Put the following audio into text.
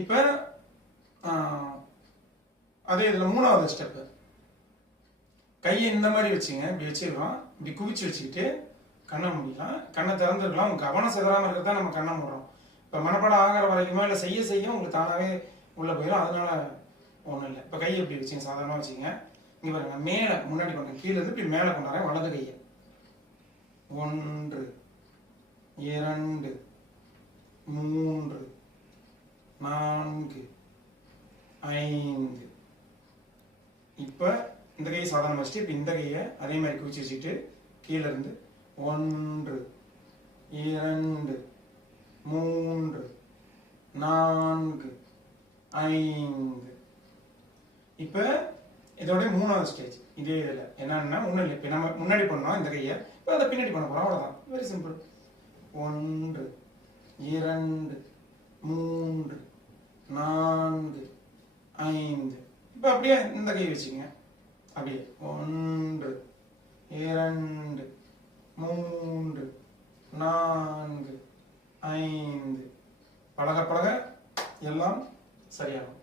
இப்போ அதே இதில் மூணாவது ஸ்டெப்பு, கையை இந்த மாதிரி வச்சுங்க, இப்படி வச்சிருக்கோம், இப்படி குவிச்சு வச்சுக்கிட்டு கண்ணை மூடிக்கலாம். கண்ணை திறந்துருக்கலாம். கவனம் சிதறாமல் இருக்கிறது தான் நம்ம கண்ணை மூடுறோம். இப்போ மனப்பாடம் ஆகிற வரைக்குமோ இல்லை செய்ய செய்ய உங்களுக்கு தானாகவே உள்ளே போயிடும். அதனால ஒன்றும் இல்லை. இப்போ கையை இப்படி வச்சுங்க, சாதாரணமாக வச்சுங்க. இங்கே பாருங்க, மேலே முன்னாடி பண்ணுறேன், கீழே இருந்து இப்படி மேலே கொண்டாடுறேன் வலது கையை. 1 2 3 4 5. இப்போ இந்த கையை சாதாரண வச்சுட்டு இப்போ இந்த கையை அதே மாதிரி குவிச்சு வச்சுட்டு கீழே இருந்து 1 2 3 4 5. இப்போ இதோட மூணாவது ஸ்டேஜ் இதே இதில் என்னன்னா முன்னாடி இப்போ நம்ம முன்னாடி பண்ணோம் இந்த கையை, இப்போ அதை பின்னாடி பண்ண போகிறோம். அவ்வளோதான், வெரி சிம்பிள். 1 2 3 4 5. இப்போ அப்படியே இந்த கை வச்சுங்க, அப்படியே 1 2 3 4 5. பழக பழக எல்லாம் சரியாகும்.